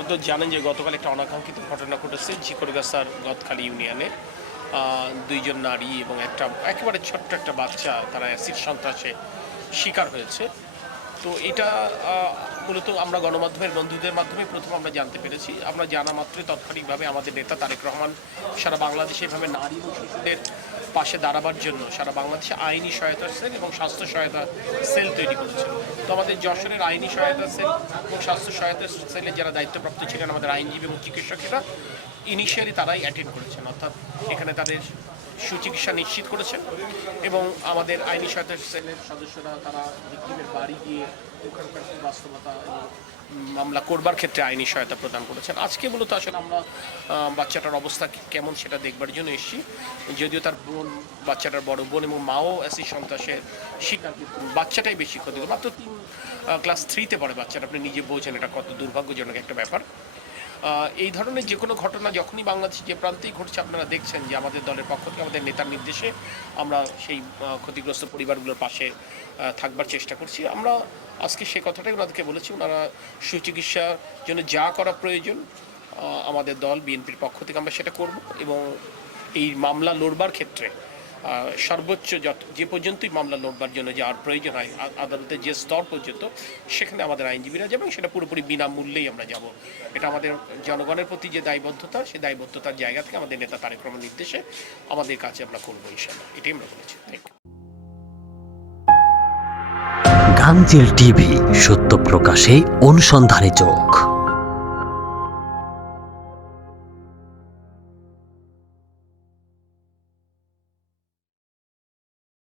আপনারা জানেন যে গতকাল একটা অনাকাঙ্ক্ষিত ঘটনা ঘটেছে ঝিকরগাছার গতখালি ইউনিয়নে। দুইজন নারী এবং একটা একেবারে ছোট্ট একটা বাচ্চা, তারা অ্যাসিড সন্ত্রাসে শিকার হয়েছে। তো এটা মূলত আমরা গণমাধ্যমের বন্ধুদের মাধ্যমে প্রথম আমরা জানতে পেরেছি। আমরা জানা মাত্রই তাৎক্ষণিকভাবে আমাদের নেতা তারেক রহমান সারা বাংলাদেশে এভাবে নারী এবং শিশুদের পাশে দাঁড়াবার জন্য সারা বাংলাদেশে আইনি সহায়তা সেল এবং স্বাস্থ্য সহায়তা সেল তৈরি করেছে তো আমাদের যশোরের আইনি সহায়তা সেল এবং স্বাস্থ্য সহায়তা সেলের যারা দায়িত্বপ্রাপ্ত ছিলেন আমাদের আইনজীবী এবং চিকিৎসকেরা ইনিশিয়ালি তারাই অ্যাটেন্ড করেছেন। অর্থাৎ এখানে তাদের সুচিকিৎসা নিশ্চিত করেছেন এবং আমাদের আইনি সহায়তা সেলের সদস্যরা তারা ভিক্টিমের বাড়ি গিয়ে ওখানকার বাস্তবতা মামলা করবার ক্ষেত্রে আইনি সহায়তা প্রদান করেছেন। আজকে মূলত আসলে আমরা বাচ্চাটার অবস্থা কেমন সেটা দেখবার জন্য এসেছি। যদিও তার বোন, বাচ্চাটার বড় বোন এবং মাও অ্যাসিড সন্ত্রাসের শিকার বাচ্চাটাই বেশি ক্ষতি মাত্র তিন ক্লাস থ্রিতে পড়ে বাচ্চাটা। আপনি নিজে বোঝেন এটা কত দুর্ভাগ্যজনক একটা ব্যাপার। এই ধরনের যে কোনো ঘটনা যখনই বাংলাদেশে যে প্রান্তেই ঘটছে, আপনারা দেখছেন যে আমাদের দলের পক্ষ থেকে, আমাদের নেতার নির্দেশে আমরা সেই ক্ষতিগ্রস্ত পরিবারগুলোর পাশে থাকবার চেষ্টা করছি। আমরা আজকে সে কথাটাই ওনাদেরকে বলেছি, ওনারা সুচিকিৎসার জন্য যা করা প্রয়োজন আমাদের দল, বিএনপির পক্ষ থেকে আমরা সেটা করব এবং এই মামলা লড়বার ক্ষেত্রে সর্বোচ্চ যত যে পর্যন্তই মামলা লড়বার জন্য যাওয়ার প্রয়োজন হয়, আ- আদালতের যে স্তর পর্যন্ত, সেখানে আমাদের আইনজীবীরা যাবে সেটা পুরোপুরি বিনামূল্যেই আমরা যাব। এটা আমাদের জনগণের প্রতি যে দায়বদ্ধতা সেই দায়বদ্ধতার জায়গা থেকে আমাদের নেতা তারেক রহমান নির্দেশে আমাদের কাছে আমরা করব ইনশাল্লাহ এটাই আমরা বলেছি। থ্যাংক ইউ গাংজেল টিভি, সত্য প্রকাশে অনুসন্ধানী চোখ।